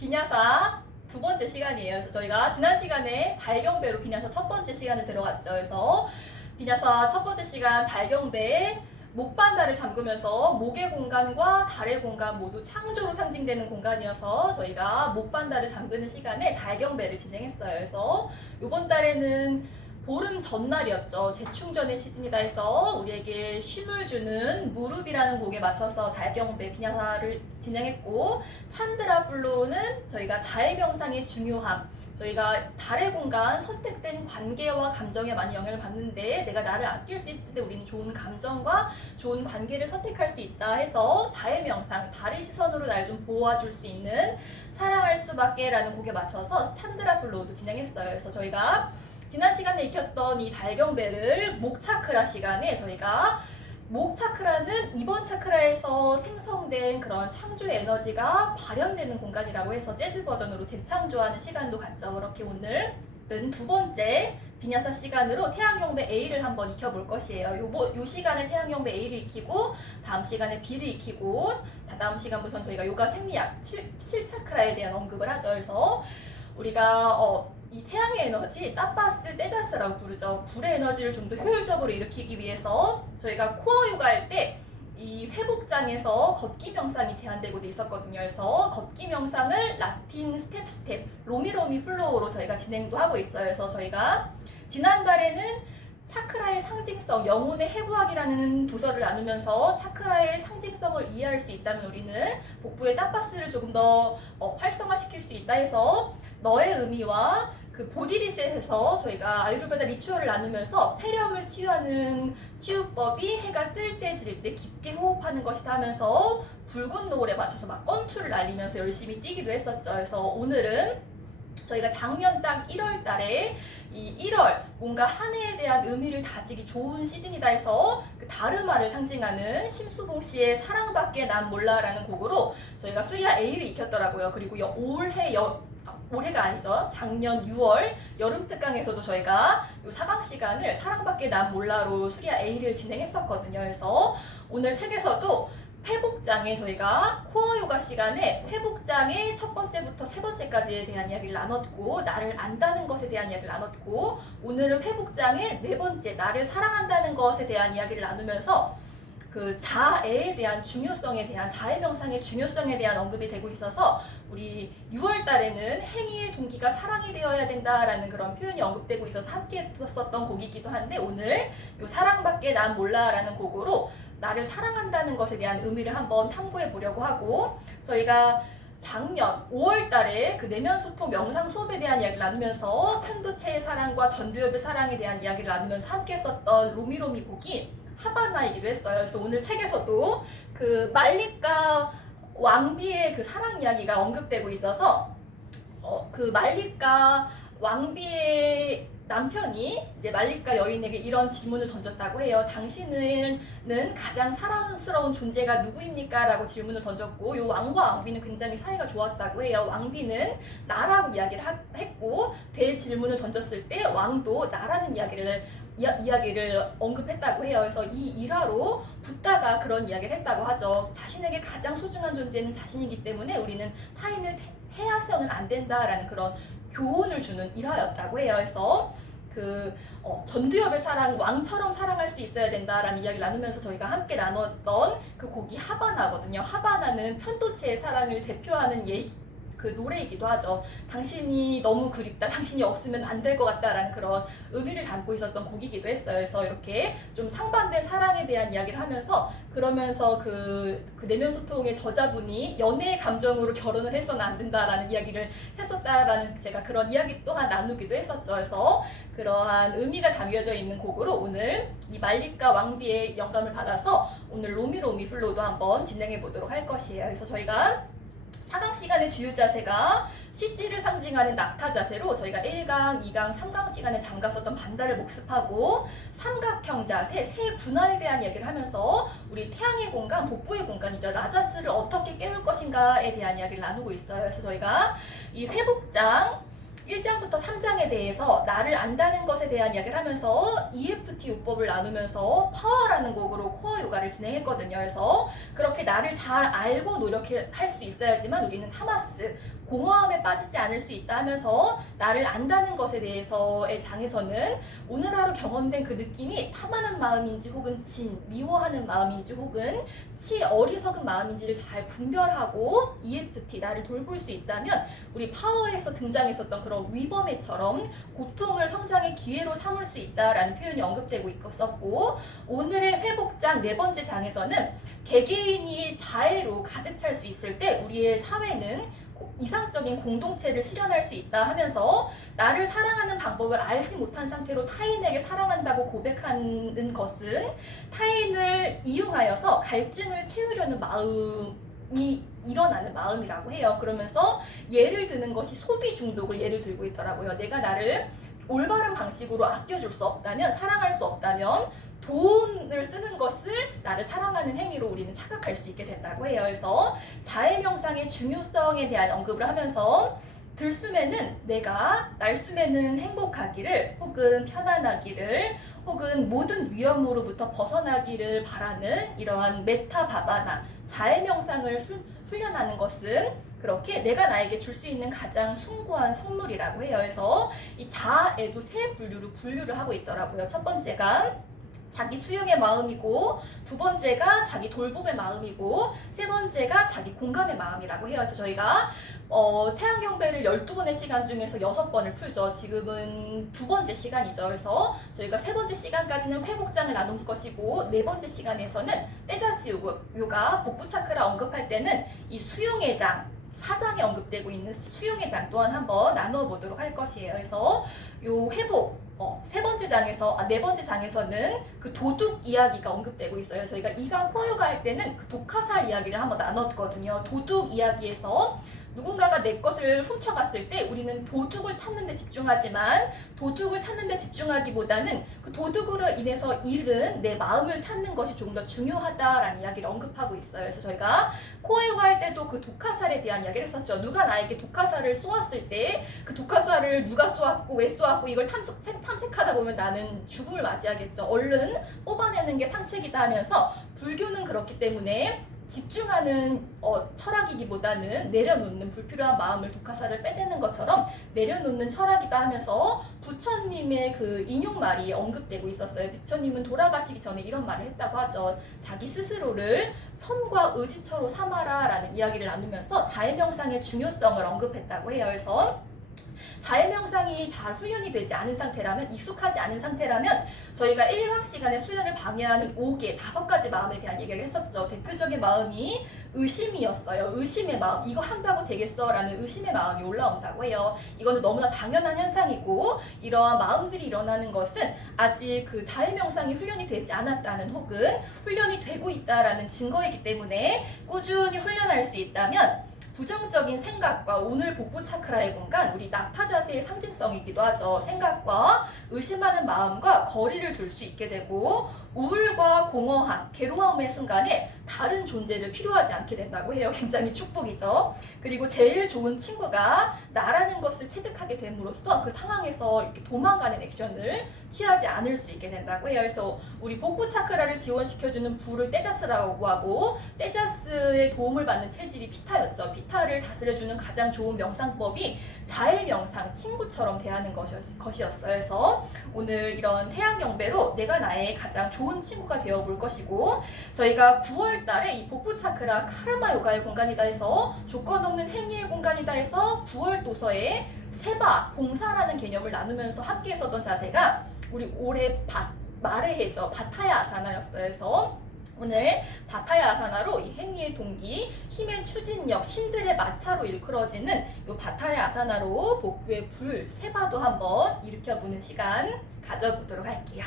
비냐사 두 번째 시간이에요. 그래서 저희가 지난 시간에 달경배로 비냐사 첫 번째 시간을 들어갔죠. 그래서 비냐사 첫 번째 시간 달경배 목반달을 잠그면서 목의 공간과 달의 공간 모두 창조로 상징되는 공간이어서 저희가 목반달을 잠그는 시간에 달경배를 진행했어요. 그래서 이번 달에는 보름 전날이었죠. 재충전의 시즌이다 해서 우리에게 쉼을 주는 무릎이라는 곡에 맞춰서 달경배 비냐사를 진행했고, 찬드라블로는 저희가 자해명상의 중요함, 저희가 달의 공간, 선택된 관계와 감정에 많이 영향을 받는데 내가 나를 아낄 수 있을 때 우리는 좋은 감정과 좋은 관계를 선택할 수 있다 해서 자해명상, 달의 시선으로 날 좀 보호해줄 수 있는 사랑할 수밖에 라는 곡에 맞춰서 찬드라블로도 진행했어요. 그래서 저희가 지난 시간에 익혔던 이 달경배를 목차크라 시간에 저희가 목차크라는 이번 차크라에서 생성된 그런 창조의 에너지가 발현되는 공간이라고 해서 재즈 버전으로 재창조하는 시간도 갖죠. 그렇게 오늘은 두 번째 비냐사 시간으로 태양경배 A를 한번 익혀볼 것이에요. 요 시간에 태양경배 A를 익히고 다음 시간에 B를 익히고 다음 시간부터는 저희가 요가 생리학 7차크라에 대한 언급을 하죠. 그래서 우리가 이 태양의 에너지, 따파스, 떼자스라고 부르죠. 불의 에너지를 좀 더 효율적으로 일으키기 위해서 저희가 코어 요가 할 때 이 회복장에서 걷기 명상이 제한되고 있었거든요. 그래서 걷기 명상을 라틴 스텝, 로미로미 플로우로 저희가 진행도 하고 있어요. 그래서 저희가 지난달에는 차크라의 상징성, 영혼의 해부학이라는 도서를 나누면서 차크라의 상징성을 이해할 수 있다면 우리는 복부의 따파스를 조금 더 활성화시킬 수 있다 해서 너의 의미와 그 보디 리셋에서 저희가 아유르베다 리추얼을 나누면서 폐렴을 치유하는 치유법이 해가 뜰 때 질 때 깊게 호흡하는 것이다 하면서 붉은 노을에 맞춰서 막 건투를 날리면서 열심히 뛰기도 했었죠. 그래서 오늘은 저희가 작년 딱 1월 달에 이 1월 뭔가 한 해에 대한 의미를 다지기 좋은 시즌이다 해서 그 다르마를 상징하는 심수봉 씨의 사랑밖에 난 몰라라는 곡으로 저희가 수리아 A를 익혔더라고요. 그리고 올해가 아니죠. 작년 6월 여름 특강에서도 저희가 이 4강 시간을 사랑밖에 난 몰라로 수리아 A를 진행했었거든요. 그래서 오늘 책에서도 회복장에 저희가 코어 요가 시간에 회복장의 첫 번째부터 세 번째까지에 대한 이야기를 나눴고, 나를 안다는 것에 대한 이야기를 나눴고, 오늘은 회복장의 네 번째, 나를 사랑한다는 것에 대한 이야기를 나누면서 그 자애에 대한 중요성에 대한 자애명상의 중요성에 대한 언급이 되고 있어서 우리 6월 달에는 행위의 동기가 사랑이 되어야 된다라는 그런 표현이 언급되고 있어서 함께 썼었던 곡이기도 한데, 오늘 이 사랑밖에 난 몰라라는 곡으로 나를 사랑한다는 것에 대한 의미를 한번 탐구해 보려고 하고, 저희가 작년 5월 달에 그 내면 소통 명상 수업에 대한 이야기를 나누면서 편도체의 사랑과 전두엽의 사랑에 대한 이야기를 나누면서 함께 썼던 로미로미 곡이 하바나이기도 했어요. 그래서 오늘 책에서도 그 말리카 왕비의 그 사랑 이야기가 언급되고 있어서 그 말리카 왕비의 남편이 이제 말리카 여인에게 이런 질문을 던졌다고 해요. 당신은 가장 사랑스러운 존재가 누구입니까? 라고 질문을 던졌고, 이 왕과 왕비는 굉장히 사이가 좋았다고 해요. 왕비는 나라고 이야기를 했고, 대질문을 던졌을 때 왕도 나라는 이야기를 언급했다고 해요. 그래서 이 일화로 붓다가 그런 이야기를 했다고 하죠. 자신에게 가장 소중한 존재는 자신이기 때문에 우리는 타인을 해서는 안 된다라는 그런 교훈을 주는 일화였다고 해요. 그래서 전두엽의 사랑, 왕처럼 사랑할 수 있어야 된다라는 이야기를 나누면서 저희가 함께 나눴던 그 곡이 하바나거든요. 하바나는 편도체의 사랑을 대표하는 그 노래이기도 하죠. 당신이 너무 그립다, 당신이 없으면 안 될 것 같다라는 그런 의미를 담고 있었던 곡이기도 했어요. 그래서 이렇게 좀 상반된 사랑에 대한 이야기를 하면서, 그러면서 그 내면 소통의 저자분이 연애의 감정으로 결혼을 해서는 안 된다라는 이야기를 했었다라는 제가 그런 이야기 또한 나누기도 했었죠. 그래서 그러한 의미가 담겨져 있는 곡으로 오늘 이 말리카 왕비의 영감을 받아서 오늘 로미로미 플로우도 한번 진행해 보도록 할 것이에요. 그래서 저희가 4강 시간의 주요 자세가 CT를 상징하는 낙타 자세로 저희가 1강, 2강, 3강 시간에 잠갔었던 반달을 복습하고, 삼각형 자세, 세 군환에 대한 이야기를 하면서 우리 태양의 공간, 복부의 공간이죠. 라자스를 어떻게 깨울 것인가에 대한 이야기를 나누고 있어요. 그래서 저희가 이 회복장 1장부터 3장에 대해서 나를 안다는 것에 대한 이야기를 하면서 EFT 요법을 나누면서 파워라는 곡으로 코어 요가를 진행했거든요. 그래서 그렇게 나를 잘 알고 노력할 수 있어야지만 우리는 타마스, 공허함에 빠지지 않을 수 있다 하면서 나를 안다는 것에 대해서의 장에서는 오늘 하루 경험된 그 느낌이 탐하는 마음인지 혹은 미워하는 마음인지 혹은 어리석은 마음인지를 잘 분별하고 EFT 나를 돌볼 수 있다면 우리 파워에서 등장했었던 그런 위범애처럼 고통을 성장의 기회로 삼을 수 있다라는 표현이 언급되고 있었고, 오늘의 회복장 네 번째 장에서는 개개인이 자애로 가득 찰 수 있을 때 우리의 사회는 이상적인 공동체를 실현할 수 있다 하면서 나를 사랑하는 방법을 알지 못한 상태로 타인에게 사랑한다고 고백하는 것은 타인을 이용하여서 갈증을 채우려는 마음이 일어나는 마음이라고 해요. 그러면서 예를 드는 것이 소비 중독을 예를 들고 있더라고요. 내가 나를 올바른 방식으로 아껴줄 수 없다면, 사랑할 수 없다면 돈을 쓰는 것을 나를 사랑하는 행위로 우리는 착각할 수 있게 된다고 해요. 그래서 자해 명상의 중요성에 대한 언급을 하면서 들숨에는 내가, 날숨에는 행복하기를 혹은 편안하기를 혹은 모든 위험으로부터 벗어나기를 바라는 이러한 메타 바바나 자해 명상을 훈련하는 것은 그렇게 내가 나에게 줄 수 있는 가장 숭고한 선물이라고 해요. 그래서 이 자아에도 세 분류를 하고 있더라고요. 첫 번째가 자기 수용의 마음이고, 두 번째가 자기 돌봄의 마음이고, 세 번째가 자기 공감의 마음이라고 해요. 그래서 저희가 태양경배를 12번의 시간 중에서 6번을 풀죠. 지금은 두 번째 시간이죠. 그래서 저희가 세 번째 시간까지는 회복장을 나눌 것이고, 네 번째 시간에서는 떼자스 요가 복부 차크라 언급할 때는 이 수용의 장, 4장에 언급되고 있는 수용의 장 또한 한번 나누어 보도록 할 것이에요. 그래서 요 회복 네 번째 장에서는 그 도둑 이야기가 언급되고 있어요. 저희가 이강 포유가 할 때는 그 독화살 이야기를 한번 나눴거든요. 도둑 이야기에서 누군가가 내 것을 훔쳐갔을 때 우리는 도둑을 찾는 데 집중하지만 도둑을 찾는 데 집중하기보다는 그 도둑으로 인해서 잃은 내 마음을 찾는 것이 조금 더 중요하다라는 이야기를 언급하고 있어요. 그래서 저희가 코에요가 할 때도 그 독화살에 대한 이야기를 했었죠. 누가 나에게 독화살을 쏘았을 때 그 독화살을 누가 쏘았고 왜 쏘았고 이걸 탐색하다 보면 나는 죽음을 맞이하겠죠. 얼른 뽑아내는 게 상책이다 하면서 불교는 그렇기 때문에 집중하는 철학이기보다는 내려놓는 불필요한 마음을 독화살을 빼내는 것처럼 내려놓는 철학이다 하면서 부처님의 그 인용말이 언급되고 있었어요. 부처님은 돌아가시기 전에 이런 말을 했다고 하죠. 자기 스스로를 선과 의지처로 삼아라 라는 이야기를 나누면서 자해명상의 중요성을 언급했다고 해요. 그래서 자해명상이 잘 훈련이 되지 않은 상태라면, 익숙하지 않은 상태라면 저희가 1강 시간에 수련을 방해하는 5가지 마음에 대한 얘기를 했었죠. 대표적인 마음이 의심이었어요. 의심의 마음, 이거 한다고 되겠어? 라는 의심의 마음이 올라온다고 해요. 이거는 너무나 당연한 현상이고, 이러한 마음들이 일어나는 것은 아직 그 자해명상이 훈련이 되지 않았다는 혹은 훈련이 되고 있다라는 증거이기 때문에 꾸준히 훈련할 수 있다면 부정적인 생각과 오늘 복부 차크라의 공간, 우리 낙타 자세의 상징성이기도 하죠. 생각과 의심하는 마음과 거리를 둘 수 있게 되고 우울과 공허함, 괴로움의 순간에 다른 존재를 필요하지 않게 된다고 해요. 굉장히 축복이죠. 그리고 제일 좋은 친구가 나라는 것을 체득하게 됨으로써 그 상황에서 이렇게 도망가는 액션을 취하지 않을 수 있게 된다고 해요. 그래서 우리 복부 차크라를 지원시켜주는 불을 떼자스라고 하고, 떼자스의 도움을 받는 체질이 피타였죠. 피타를 다스려주는 가장 좋은 명상법이 자해 명상, 친구처럼 대하는 것이었어요. 그래서 오늘 이런 태양경배로 내가 나의 가장 좋은 친구가 되어볼 것이고, 저희가 9월 달에 이 복부 차크라 카르마 요가의 공간이다 해서 조건 없는 행위의 공간이다 해서 9월 도서에 세바, 봉사라는 개념을 나누면서 함께 했었던 자세가 우리 올해 말의 해죠. 바타야 아사나였어요. 그래서 오늘 바타야 아사나로 이 행위의 동기, 힘의 추진력, 신들의 마차로 일컬어지는 이 바타야 아사나로 복부의 불, 세바도 한번 일으켜보는 시간 가져보도록 할게요.